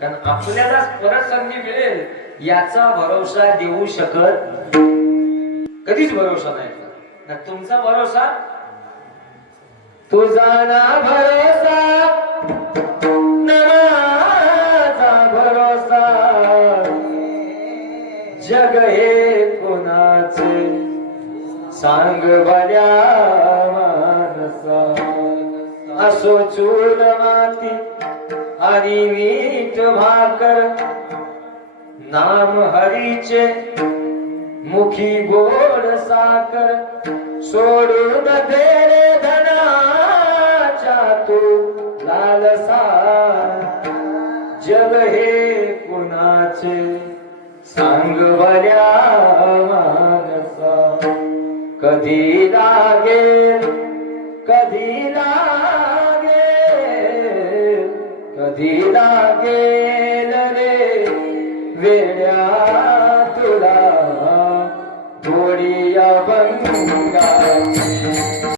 कारण आपल्याला परत संधी मिळेल याचा भरोसा देऊ शकत कधीच भरोसा नाही ना तुमचा भरोसा तुझा ना भरोसा ना माझा भरोसा जग हे कोणाचे सांग बऱ्या मानसा असो चूल माती आणि मीठ भाकर नाम हरीचे मुखी गोड साकर सोडून दे रे धनाच्या तू लालसा जग हे कुणाचे सांग बऱ्या मानसा कधी लागेल कधी लागेल कधी लागेल रे वेड्या तुला थोडी अभंगाची